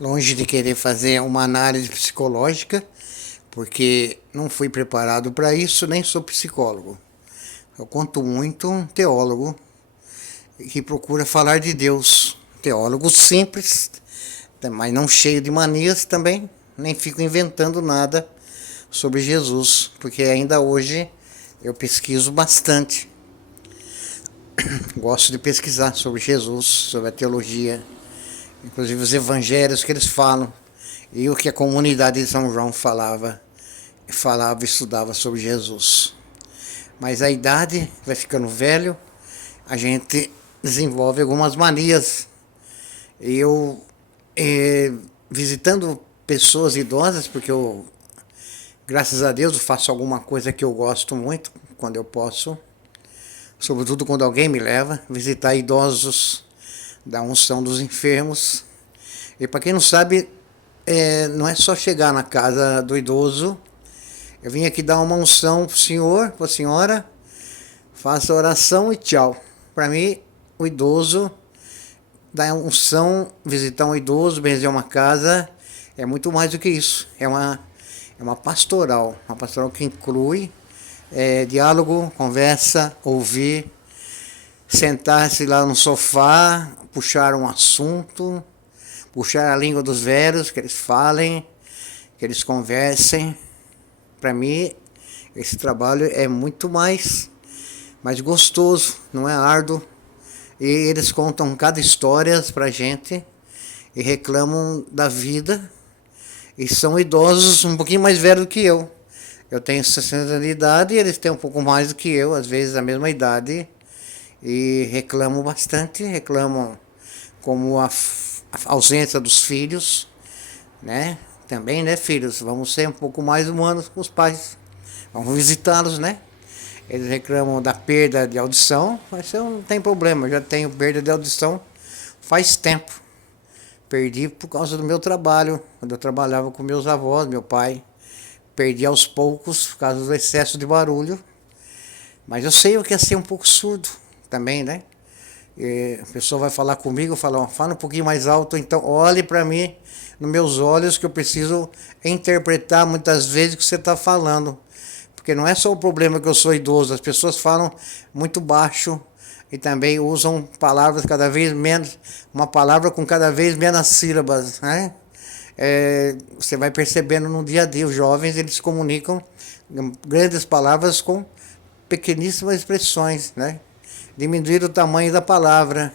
longe de querer fazer uma análise psicológica, porque não fui preparado para isso, nem sou psicólogo. Eu conto muito um teólogo que procura falar de Deus. Teólogo simples, mas não cheio de manias também, nem fico inventando nada sobre Jesus, porque ainda hoje eu pesquiso bastante. Gosto de pesquisar sobre Jesus, sobre a teologia, inclusive os evangelhos que eles falam, e o que a comunidade de São João falava e estudava sobre Jesus. Mas a idade vai ficando velho, a gente desenvolve algumas manias. Eu, visitando pessoas idosas, porque eu, graças a Deus, eu faço alguma coisa que eu gosto muito, quando eu posso, sobretudo quando alguém me leva, visitar idosos da unção dos enfermos. E para quem não sabe, não é só chegar na casa do idoso. Eu vim aqui dar uma unção pro senhor, pra senhora, faça a oração e tchau. Para mim, o idoso, dar unção, visitar um idoso, benzer uma casa, é muito mais do que isso. É uma pastoral que inclui diálogo, conversa, ouvir, sentar-se lá no sofá, puxar um assunto, puxar a língua dos velhos, que eles falem, que eles conversem. Para mim, esse trabalho é muito mais gostoso, não é árduo. E eles contam cada história pra gente e reclamam da vida. E são idosos um pouquinho mais velhos do que eu. Eu tenho 60 anos de idade e eles têm um pouco mais do que eu, às vezes a mesma idade. E reclamam bastante, reclamam como a ausência dos filhos, né? Também, né, filhos? Vamos ser um pouco mais humanos com os pais. Vamos visitá-los, né? Eles reclamam da perda de audição, mas eu não tem problema, eu já tenho perda de audição faz tempo. Perdi por causa do meu trabalho, quando eu trabalhava com meus avós, meu pai. Perdi aos poucos por causa do excesso de barulho. Mas eu sei o que é ser um pouco surdo também, né? E a pessoa vai falar comigo, fala um pouquinho mais alto, então olhe para mim, nos meus olhos, que eu preciso interpretar muitas vezes o que você está falando. Porque não é só o problema que eu sou idoso, as pessoas falam muito baixo e também usam palavras cada vez menos, uma palavra com cada vez menos sílabas, né? Você vai percebendo no dia a dia, os jovens eles comunicam grandes palavras com pequeníssimas expressões, né? Diminuir o tamanho da palavra.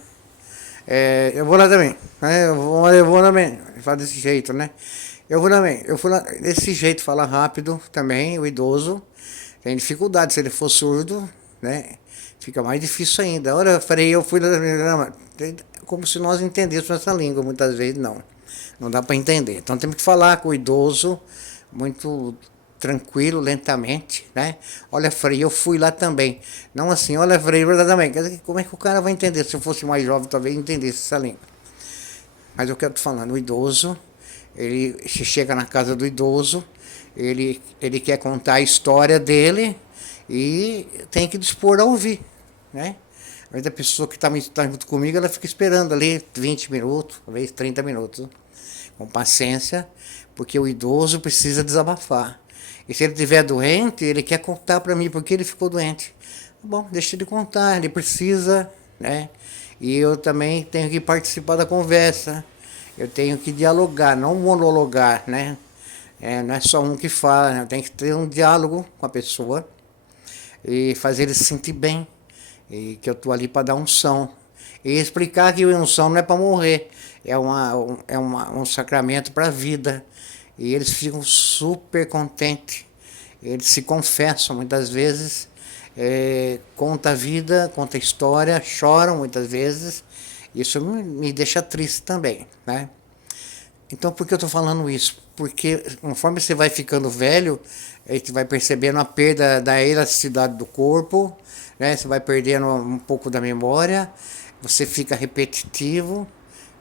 Eu vou lá também, né? Eu vou também, fala desse jeito, né? Eu vou também, eu fui lá, desse jeito, fala rápido também, o idoso tem dificuldade, se ele for surdo, né? Fica mais difícil ainda. Olha, eu fui lá, como se nós entendêssemos essa língua, muitas vezes não. Não dá para entender. Então temos que falar com o idoso muito tranquilo, lentamente, né? Olha, Frei, eu fui lá também. Não assim, olha, Frei, eu também. Quer dizer, como é que o cara vai entender? Se eu fosse mais jovem, talvez entendesse essa língua. Mas eu quero te falando, o idoso, ele se chega na casa do idoso, ele quer contar a história dele e tem que dispor a ouvir, né? Às vezes a pessoa que está junto comigo, ela fica esperando ali 20 minutos, talvez 30 minutos, com paciência, porque o idoso precisa desabafar. E se ele estiver doente, ele quer contar para mim porque ele ficou doente. Bom, deixa ele contar, ele precisa, né? E eu também tenho que participar da conversa, eu tenho que dialogar, não monologar, né? Não é só um que fala, né? Tem que ter um diálogo com a pessoa e fazer ele se sentir bem, e que eu estou ali para dar unção. E explicar que a unção não é para morrer, um sacramento para a vida. E eles ficam super contentes, eles se confessam muitas vezes, conta a vida, conta a história, choram muitas vezes. Isso me deixa triste também, né? Então, por que eu estou falando isso? Porque conforme você vai ficando velho, a gente vai percebendo a perda da elasticidade do corpo, né? Você vai perdendo um pouco da memória, você fica repetitivo,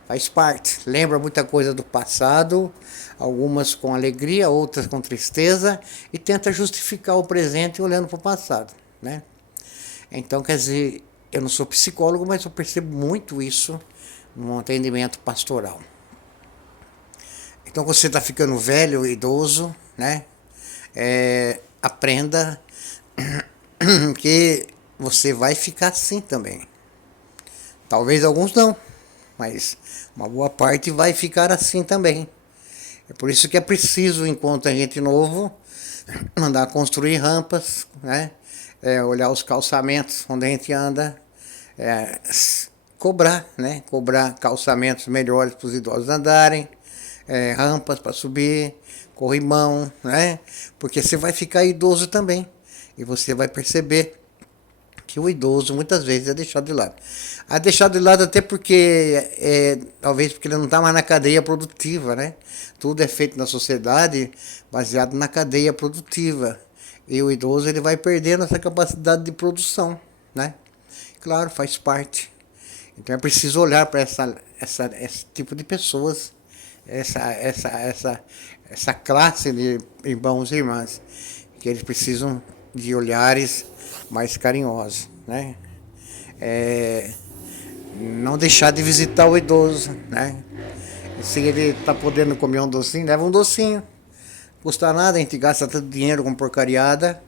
faz parte. Lembra muita coisa do passado, algumas com alegria, outras com tristeza, e tenta justificar o presente olhando para o passado, né? Então, quer dizer, eu não sou psicólogo, mas eu percebo muito isso no atendimento pastoral. Então, quando você está ficando velho, idoso, né? Aprenda que você vai ficar assim também. Talvez alguns não, mas uma boa parte vai ficar assim também. É por isso que é preciso, enquanto a gente novo, mandar construir rampas, né? Olhar os calçamentos onde a gente anda, cobrar, né? Cobrar calçamentos melhores para os idosos andarem, rampas para subir, corrimão, né? Porque você vai ficar idoso também e você vai perceber que o idoso muitas vezes é deixado de lado. É deixado de lado até porque, talvez porque ele não está mais na cadeia produtiva, né? Tudo é feito na sociedade baseado na cadeia produtiva. E o idoso ele vai perdendo essa capacidade de produção, né? Claro, faz parte. Então é preciso olhar para esse tipo de pessoas, essa classe de irmãos e irmãs, que eles precisam de olhares mais carinhosos, né? Não deixar de visitar o idoso, né? E se ele está podendo comer um docinho, leva um docinho. Não custa nada, a gente gasta tanto dinheiro com porcariada.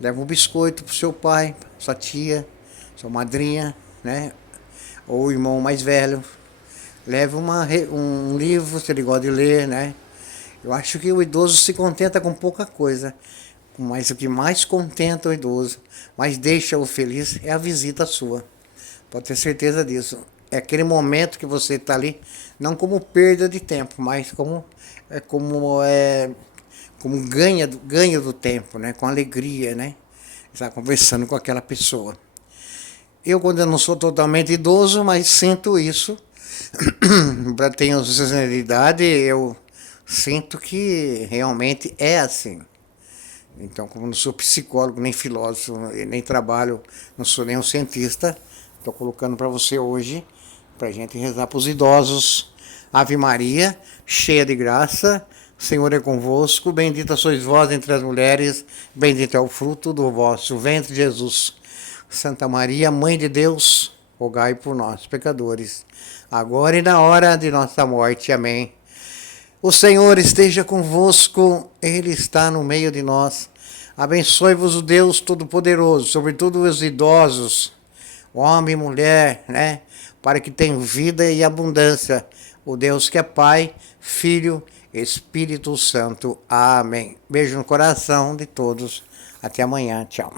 Leva um biscoito pro seu pai, sua tia, sua madrinha, né? Ou o irmão mais velho. Leve um livro, se ele gosta de ler, né? Eu acho que o idoso se contenta com pouca coisa. Mas o que mais contenta o idoso, mais deixa-o feliz, é a visita sua. Pode ter certeza disso. É aquele momento que você está ali, não como perda de tempo, mas como ganho do tempo, né? Com alegria, né? Estar conversando com aquela pessoa. Eu, quando eu não sou totalmente idoso, mas sinto isso. Tenho 60 de idade, eu sinto que realmente é assim. Então, como não sou psicólogo, nem filósofo, nem trabalho, não sou nem um cientista, estou colocando para você hoje, para a gente rezar para os idosos. Ave Maria, cheia de graça, o Senhor é convosco, bendita sois vós entre as mulheres, bendito é o fruto do vosso ventre, Jesus. Santa Maria, Mãe de Deus, rogai por nós, pecadores, agora e na hora de nossa morte. Amém. O Senhor esteja convosco, Ele está no meio de nós. Abençoe-vos o Deus Todo-Poderoso, sobretudo os idosos, homem e mulher, né? Para que tenham vida e abundância. O Deus que é Pai, Filho, Espírito Santo. Amém. Beijo no coração de todos. Até amanhã. Tchau.